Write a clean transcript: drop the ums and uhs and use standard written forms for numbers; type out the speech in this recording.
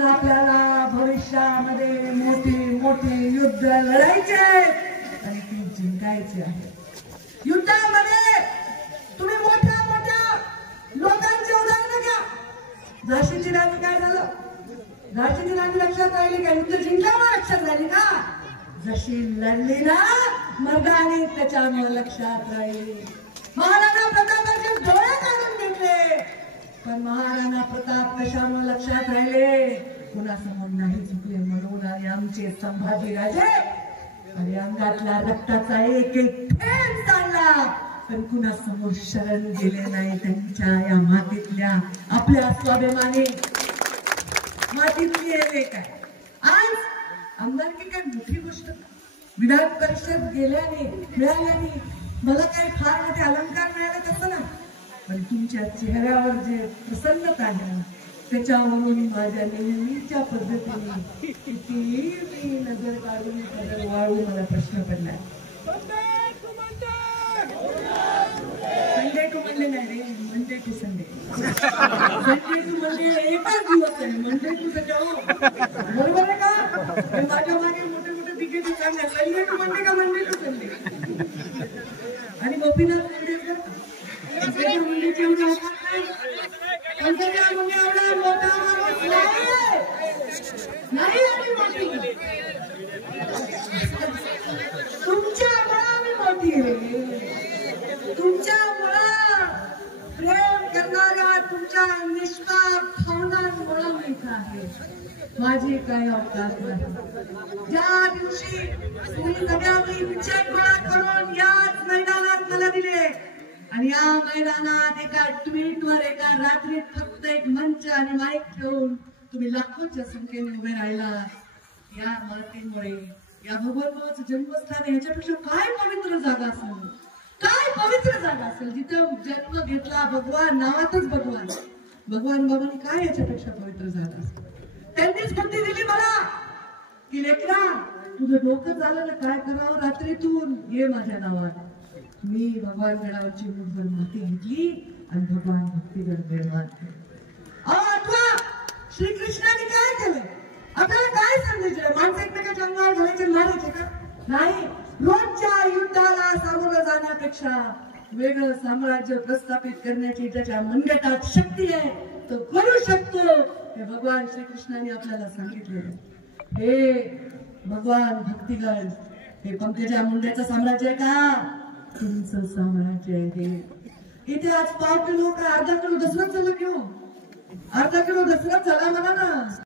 आपल्याला भविष्यामध्ये मोठे मोठे युद्ध लढायचे आणि ती जिंकायची आहे। युद्धामध्ये तुम्ही मोठ्या मोठ्या लोकांचे उदाहरण घ्या। झाशीची राणी काय झालं? झाशीची राणी लक्षात राहिली का? युद्ध जिंकल्यावर लक्षात राहिली का? जशी लढली ना मर्दाने त्याच्यामुळे लक्षात राहिली। महाराणा प्रतापाचे डोळे काढून घेतले, पण महाराणा प्रताप कशामुळे लक्षात राहिले? कुणासमोर नाही झुकले म्हणून। आणि आमचे संभाजी राजे आणि अंगातला रक्ताचा एक एक थेंब सांडला, पण कुणासमोर शरण गेले नाही। त्यांच्या या मातीतल्या आपल्या स्वाभिमानी मातीतली आहे काय? आज आमदारकी काय मोठी गोष्ट? विधान परिषद गेल्याने मिळाल्याने मला काही फार मोठे अलंकार मिळाले तसं ना, पण तुमच्या चेहऱ्यावर जे प्रसन्नता आहे त्याच्यावरून माझ्या नेहमीच्या पद्धतीने किती मी नजर काढून नजर वाळू मला प्रश्न पडला। संडे टू मंडे नाही रे, Monday to Sunday. Sunday to Monday एकच दिवस आहे, मंडे टू संडे बरोबर आहे का? माझ्या मागे मोठे मोठे दिग्गज सांगा संडे टू मंडे का मंडे टू संडे? आणि गोपीनाथ मुंडेकर मुंडेची एवढी औकात नाही, पंकजा मुंडे एवढा मोठा माणूस नाही एवढी मोठी। तुमच्या मुळाने मोठी आहे, तुमच्या मुळा प्रेम करणाऱ्या तुमच्या निष्पाप भावनांमुळे मी इथं आहे। माझी काही औकात नाही। ज्या दिवशी तुम्ही सगळ्यांनी विचार गोळा करून याच मैदानात मला दिले आणि या मैदानात एका ट्विटवर एका रात्रीत फक्त एक मंच आणि माईक ठेवून तुम्ही लाखोच्या संख्येने उभे राहिला, या मातीमुळे या भगवान बाबाचं जन्मस्थान याच्यापेक्षा काय पवित्र जागा असेल? काय पवित्र जागा असेल जिथं जन्म घेतला भगवान, नावातच भगवान, भगवान बाबांनी काय याच्यापेक्षा पवित्र जागा असेल? त्यांनीच बुद्धी दिली मला की लेकरा तुझं डोकं झालं ना काय करावं रात्रीतून ये माझ्या नावात। मी भगवान गडावरची मुठभर माती घेतली आणि भगवान भक्तीगड निर्माण केले। आठवा श्रीकृष्णाने काय केलं? आपल्याला काय सांगायचं? माणसं एकमेकाच्या अंगावर घालायचे मारायचे का? नाही। रोजच्या युद्धाला सामोरं जाण्यापेक्षा वेगळं साम्राज्य प्रस्थापित करण्याची ज्याच्या मनगटात शक्ती आहे तो करू शकतो, हे भगवान श्रीकृष्णाने आपल्याला सांगितलेलं। हे भगवान भक्तीगड हे पंकजा मुंडेचं साम्राज्य आहे का? तुमचं साम्राज्य आहे। इथे आज 5 किलो का अर्धा किलो दसरा झालं, घेऊ अर्धा किलो दसरा चला म्हणा ना।